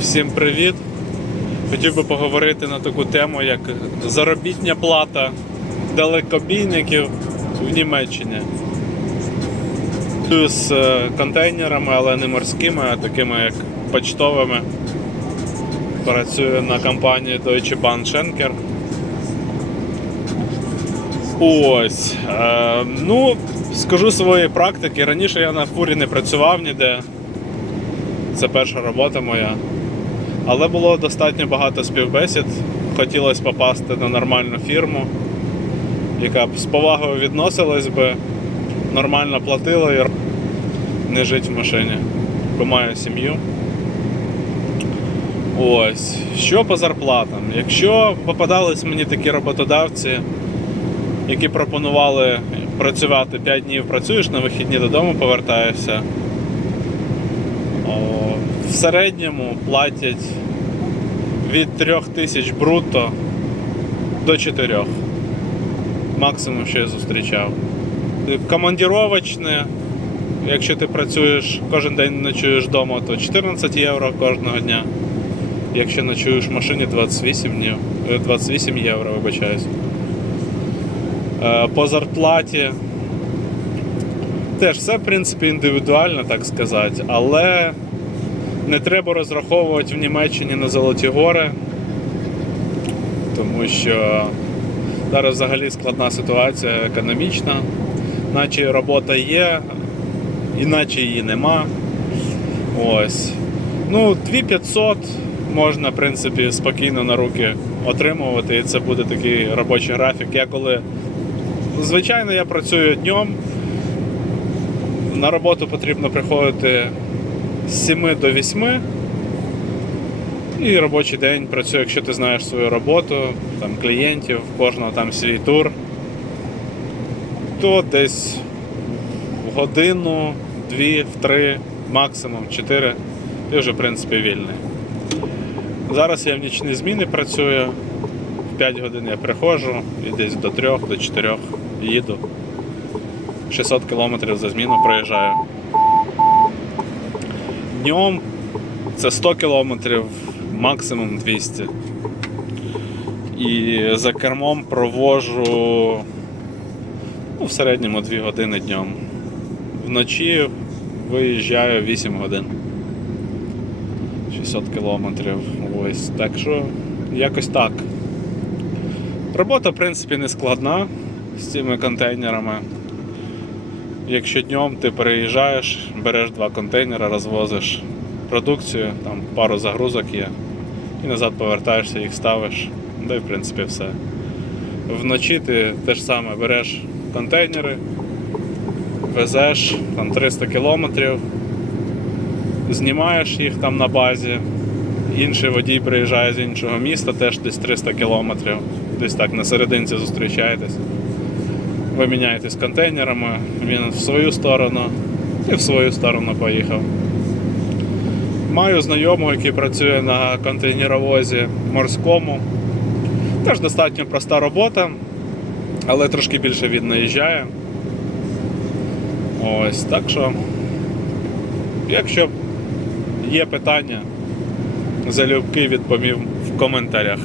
Всім привіт! Хотів би поговорити на таку тему, як заробітня плата далекобійників в Німеччині. З е, контейнерами, але не морськими, а такими як почтовими. Працюю на компанії Deutsche Bahn Schenker. Ось. Е, ну, скажу свої практики. Раніше я на фурі не працював ніде. Це перша робота моя. Але було достатньо багато співбесід. Хотілося попасти на нормальну фірму, яка б з повагою відносилась би, нормально платила і не жити в машині. Бо маю сім'ю. Ось. Що по зарплатам? Якщо попадались мені такі роботодавці, які пропонували працювати 5 днів, працюєш на вихідні додому, повертаєшся. В середньому платять від 3 тисяч брутто до 4. Максимум, що я зустрічав. Командіровочне, якщо ти працюєш кожен день ночуєш вдома, то 14 євро кожного дня. Якщо ночуєш в машині 28 днів, е, 28 євро, вибачаюсь. Е, По зарплаті теж все, в принципі, індивідуально, так сказати, але не треба розраховувати в Німеччині на Золоті гори, тому що зараз взагалі складна ситуація економічна, наче робота є, іначе її нема. Ось. Ну, 2500 можна, в принципі, спокійно на руки отримувати, і це буде такий робочий графік. Я коли Звичайно, я працюю днем. На роботу потрібно приходити з 7 до 8. І робочий день працює, якщо ти знаєш свою роботу, там клієнтів, кожного там свій тур, то десь в годину, дві, в три, максимум чотири, ти вже в принципі вільний. Зараз я в нічні зміни працюю. В 5 годин я приходжу і десь до 3, до 4 їду. 600 кілометрів за зміну проїжджаю. Днем це 100 кілометрів, максимум 200. І за кермом провожу ну, в середньому 2 години днем. Вночі виїжджаю 8 годин. 600 кілометрів. Ось. Так що якось так. Робота, в принципі, не складна з цими контейнерами. Якщо днем ти переїжджаєш, береш два контейнери, розвозиш продукцію, там пару загрузок є, і назад повертаєшся, їх ставиш, да і в принципі все. Вночі ти те ж саме береш контейнери, везеш там 300 кілометрів, знімаєш їх там на базі. Інший водій приїжджає з іншого міста, теж десь 300 кілометрів, десь так на серединці зустрічаєтесь. Ви міняєтесь контейнерами, він в свою сторону і в свою сторону поїхав. Маю знайомого, який працює на контейнеровозі морському. Теж достатньо проста робота, але трошки більше він наїжджає. Ось, так що, якщо є питання, залюбки відповім в коментарях.